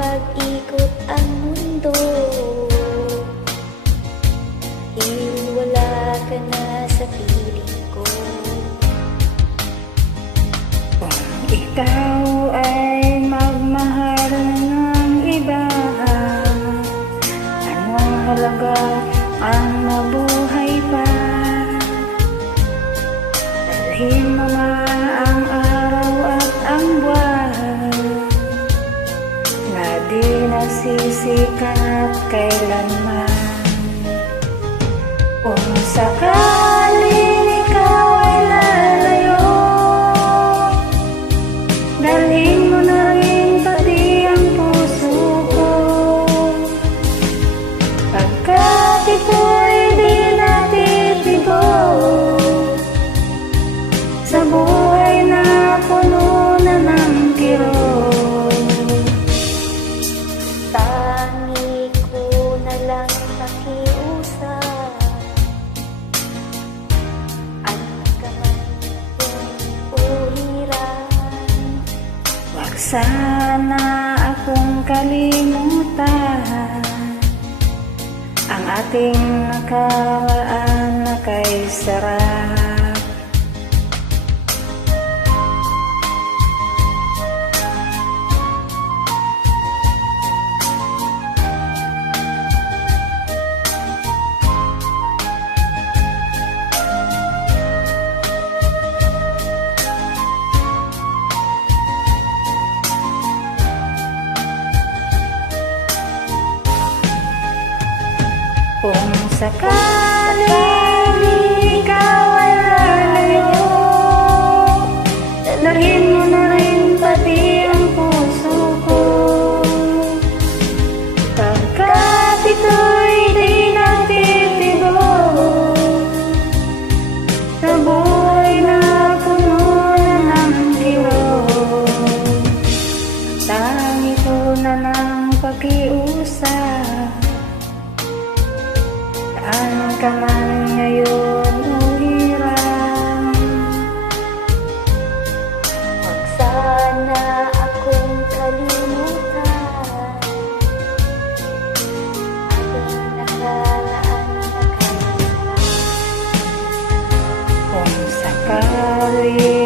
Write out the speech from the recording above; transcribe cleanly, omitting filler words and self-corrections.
pag-ikot ang mundo, wala ka na sa piling ko. Kung ikaw ay magmahal ng iba, anong halaga ang mabuhay pa? Dalhin mo na ang araw at ang buwan na di nasisikat kailanman. Kung sakaling ikaw ay lalayo, dalhin mo na rin pati ang puso ko, pagkat ito'y di natitibo sa buhay na puno na ng kirot. Tangi ko na lang pakiusap, ano ka man kung uhiran. Wag sana akong kalimutan ang ating nakaraan na kay sarap. Kung sakaling ikaw ay lalayo, dalhin mo na rin pati ang puso ko, pagkat ito'y di natitibo sa buhay na puno na ng kirot. Tangi ko na ng pakiusap, saan ka man ngayon uhiran. Huwag sana akong kalimutan ating nakaraan na kayo. Kung sakali